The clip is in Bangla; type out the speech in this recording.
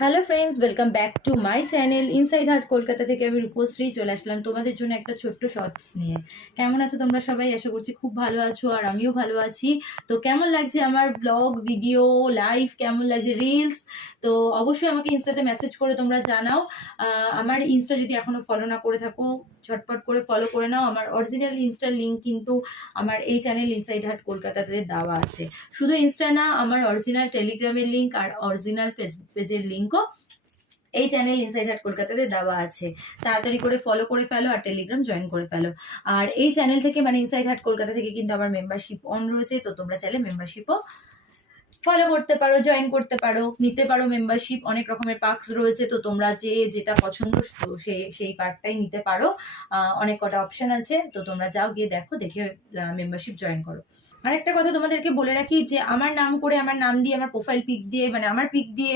Hello friends, welcome back to my channel inside heart Kolkata থেকে। আমি রূপশ্রী চলে আসলাম তোমাদের জন্য একটা ছোট্ট শর্টস নিয়ে। কেমন আছো তোমরা সবাই? আশা করছি খুব ভালো আছো, আর আমিও ভালো আছি। তো কেমন লাগছে আমার ব্লগ, ভিডিও, লাইভ, কেমন লাগছে রিলস? তো অবশ্যই আমাকে ইনস্টাতে মেসেজ করে তোমরা জানাও। আমার ইনস্টা যদি এখনো ফলো না করে থাকো, ঝটপট করে ফলো করে নাও। আমার অরিজিনাল ইনস্টার লিঙ্ক কিন্তু আমার এই চ্যানেল ইনসাইড হার্ট কলকাতাতে দেওয়া আছে। শুধু ইনস্টা না, আমার অরিজিনাল টেলিগ্রামের লিঙ্ক আর অরিজিনাল ফেসবুক পেজের লিঙ্কও এই চ্যানেল ইনসাইড হার্ট কলকাতাতে দেওয়া আছে। তাড়াতাড়ি করে ফলো করে ফেলো আর টেলিগ্রাম জয়েন করে ফেলো। আর এই চ্যানেল থেকে মানে ইনসাইড হার্ট কলকাতা থেকে কিন্তু আমার মেম্বারশিপ অন রয়েছে, তো তোমরা চাইলে মেম্বারশিপও ফলো করতে পারো, জয়েন করতে পারো, নিতে পারো মেম্বারশিপ। অনেক রকমের পার্কস রয়েছে, তো তোমরা যেটা পছন্দ তো সেই পার্কটাই নিতে পারো। অনেক কটা অপশন আছে, তো তোমরা যাও, গিয়ে দেখো, দেখে মেম্বারশিপ জয়েন করো। আরেকটা কথা তোমাদেরকে বলে রাখি যে আমার নাম করে, আমার নাম দিয়ে, আমার প্রোফাইল পিক দিয়ে, মানে আমার পিক দিয়ে